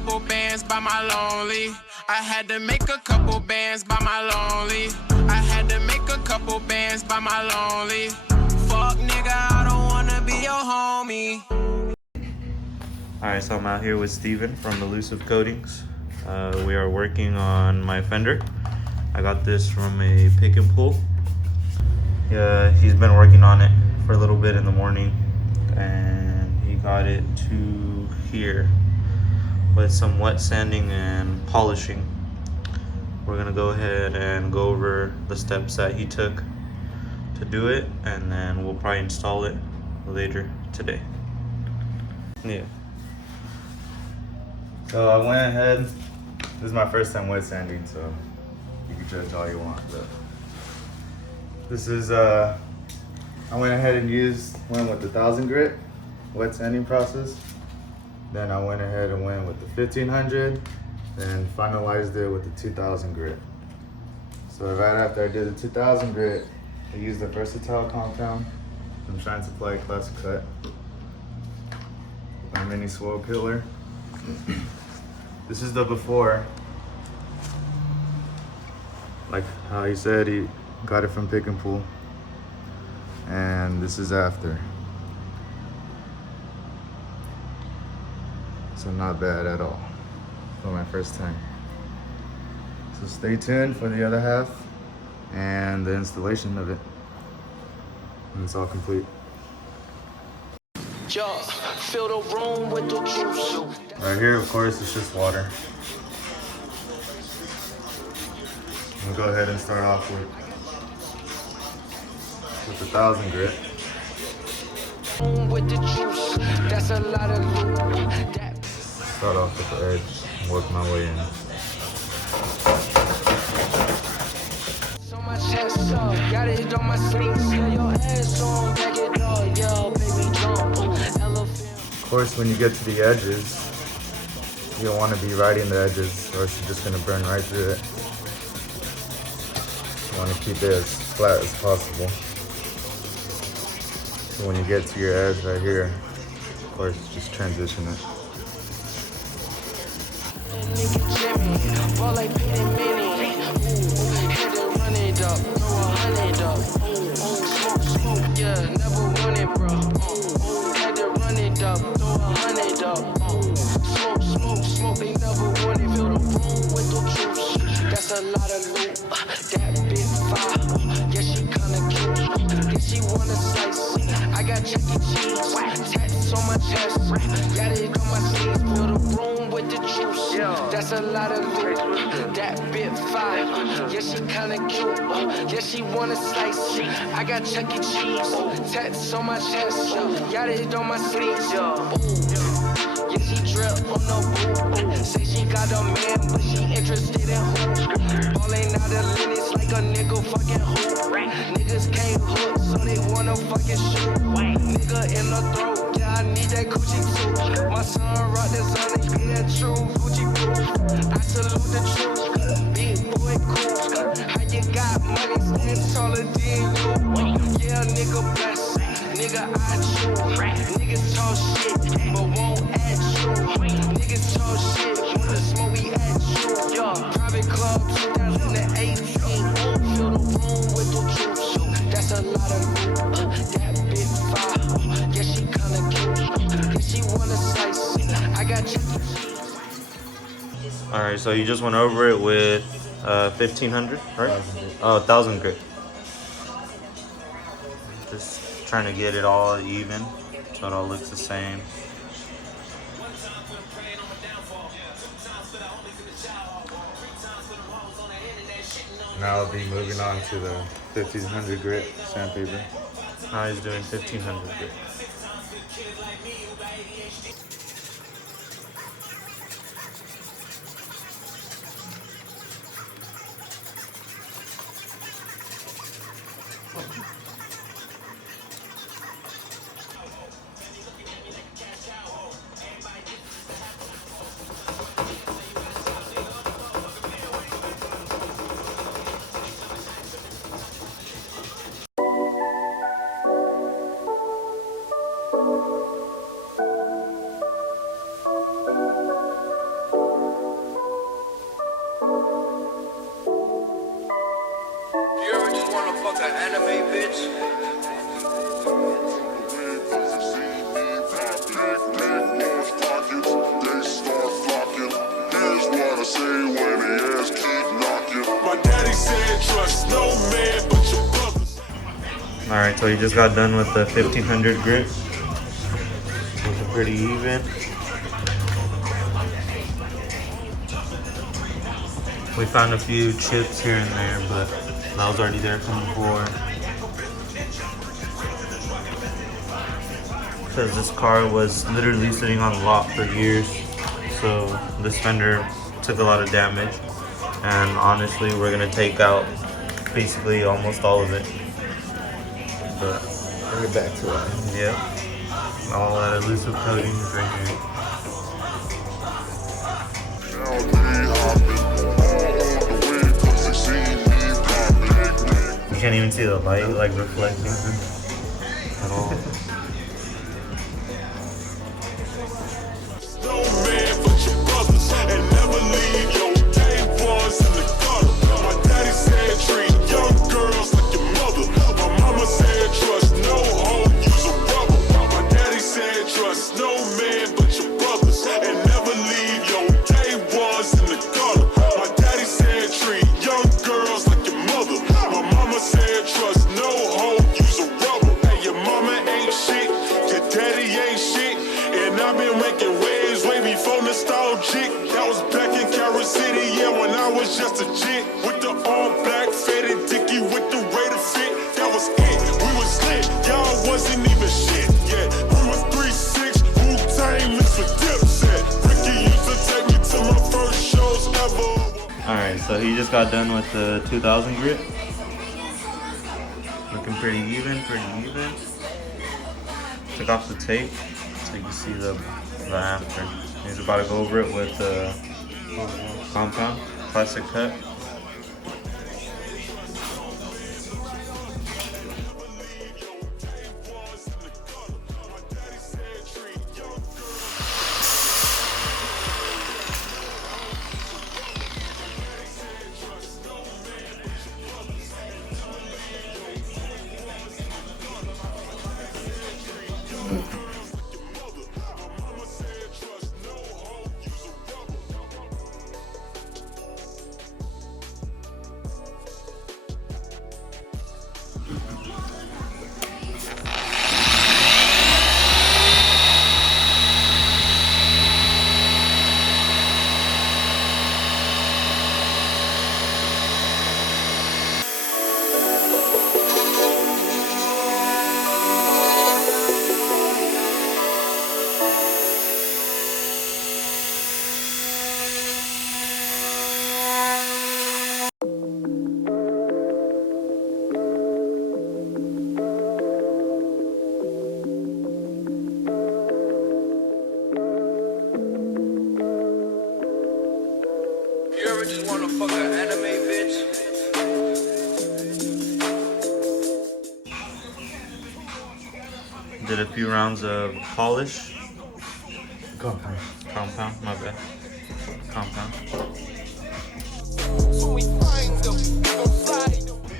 couple bands by my lonely. I had to make a couple bands by my lonely. I had to make a couple bands by my lonely. Fuck nigga, I don't wanna be your homie. Alright, so I'm out here with Steven from Elusive Coatings. We are working on my fender. I got this from a pick and pull. Yeah, he's been working on it for a little bit in the morning, and he got it to here with some wet sanding and polishing. We're gonna go ahead and go over the steps that he took to do it, and then we'll probably install it later today. Yeah. So I went ahead, this is my first time wet sanding, so you can judge all you want, but this is, I went ahead and went with the 1000 grit wet sanding process. Then I went ahead and went with the 1500 and finalized it with the 2000 grit. So right after I did the 2000 grit, I used the versatile compound from Shine Supply Classic Cut, my mini swirl killer. This is the before, like how he said he got it from pick and pull, and this is after. So not bad at all for my first time. So stay tuned for the other half and the installation of it when it's all complete. Right here, of course, it's just water. We'll go ahead and start off with the 1000 grit. Start off with the edge and work my way in. Of course, when you get to the edges, you don't want to be riding the edges, or else you're just going to burn right through it. You want to keep it as flat as possible. So when you get to your edge right here, of course, just transition it. That's a lot of loot. That big fire. Yeah, she kinda cute. Yeah, she wanna slice. I got Chuck E. Cheese. Tats on my chest. Got it on my sleeve. Fill the room with the juice. That's a lot of loot. That big fire. Yeah, she kinda cute. Yeah, she wanna slice. I got Chuck E. Cheese. Tats on my chest. Got it on my sleeve. Yeah, she drip on no boo. Say she got a man, but she interested in who? Ballin' out of limits like a nigga fucking hoop. Niggas can't hook, so they wanna fucking shoot. Nigga in the throat, yeah, I need that coochie too. My son rock this on it, be that true Gucci proof. I salute the truth, big boy cool. How you got money, stand taller than you? Yeah, nigga bless, nigga I choose. Niggas talk shit, but won't add you. Niggas talk shit, wanna smoke, we at you. Private club 2018, fill the room with the juice. That's a lot of loot, that big fire. Yeah, she kinda cute, yeah, she wanna slice. I got you. Alright, so you just went over it with 1500, right? 1000 grit. Just trying to get it all even so it all looks the same. Now I'll be moving on to the 1500 grit sandpaper. Now he's doing 1500 grit. Alright, so he just got done with the 1500 grit. Looking pretty even. We found a few chips here and there, but that was already there from before. Because this car was literally sitting on the lot for years, so this fender took a lot of damage. And honestly, we're gonna take out basically almost all of it. But Bring it back to life. yeah, all that elusive coatings right here. You can't even see the light like reflecting at all. Just a chick with the all black faded dicky with the Raider fit. That was it. We was lit. Y'all wasn't even shit. Yeah, we was 3-6. Wu-Tang mixed with Dipset. Ricky used to take me to my first shows ever. Alright, so he just got done with the 2000 grit. Looking pretty even. Took off the tape so you can see the after. He's about to go over it with the compound. Plastic cut. Just wanna fuck an anime bitch. Did a few rounds of polish. Compound. My bad. Compound.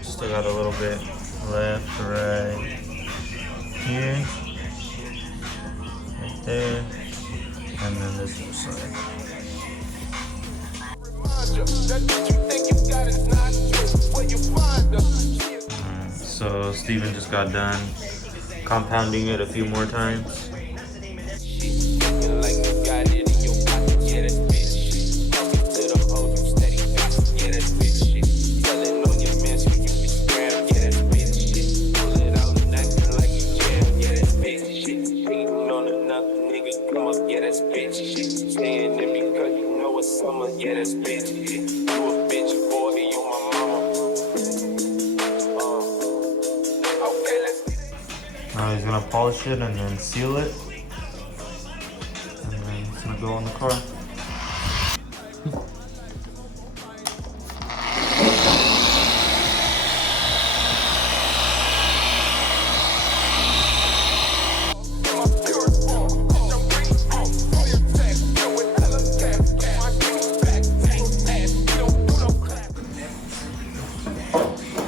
Still got a little bit left, right here, right there, and then this side. So Steven just got done compounding it a few more times. Now he's gonna polish it and then seal it, and then it's gonna go on the car.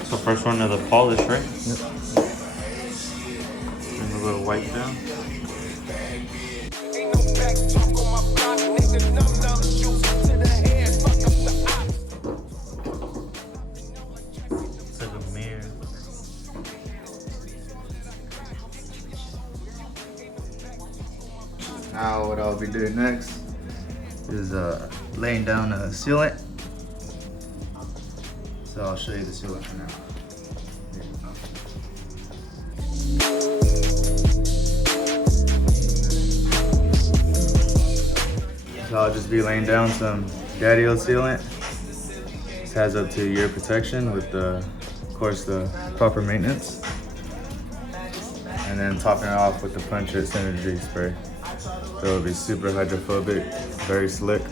So first one of the polish, right? Yep. Bring a little white down. It's like a mirror. here next is laying down a sealant. So I'll show you the sealant for now. So I'll just be laying down some Daddy-O sealant. This has up to a year protection with of course the proper maintenance. And then topping it off with the Punch It Synergy spray. So it'll be super hydrophobic, very slick.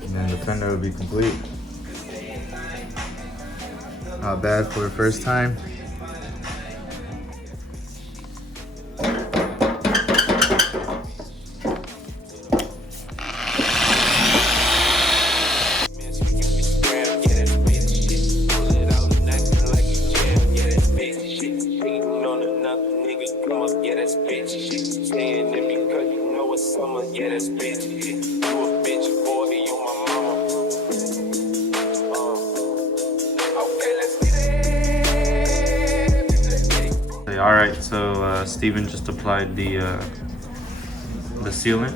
And then the fender will be complete. Not bad for the first time. All right, so Steven just applied the sealant,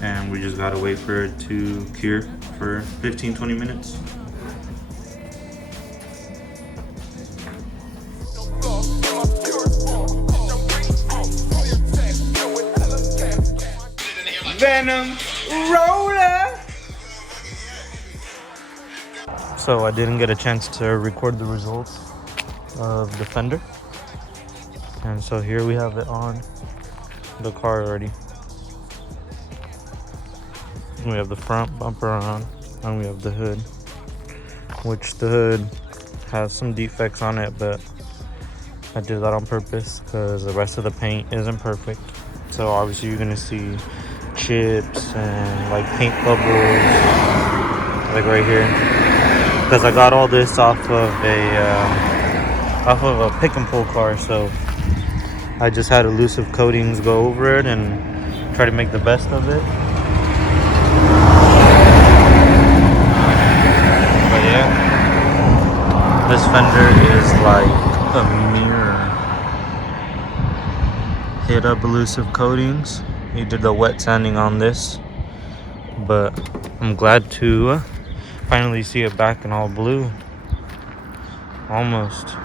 and we just gotta wait for it to cure for 15-20 minutes. Venom Rolla! So I didn't get a chance to record the results of the fender. And so here we have it on the car already. We have the front bumper on, and we have the hood, which the hood has some defects on it, but I did that on purpose because the rest of the paint isn't perfect. So obviously you're gonna see chips and like paint bubbles, like right here, because I got all this off of a pick and pull car. So I just had elusive coatings go over it and try to make the best of it. But yeah, this fender is like a mirror. Hit up elusive coatings. He did the wet sanding on this, but I'm glad to finally see it back in all blue. Almost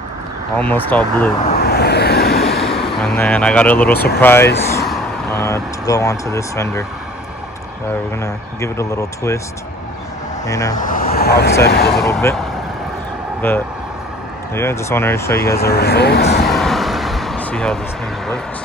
all blue. And then I got a little surprise to go onto this fender. We're gonna give it a little twist, offset it a little bit. But yeah, I just wanted to show you guys the results, see how this thing works.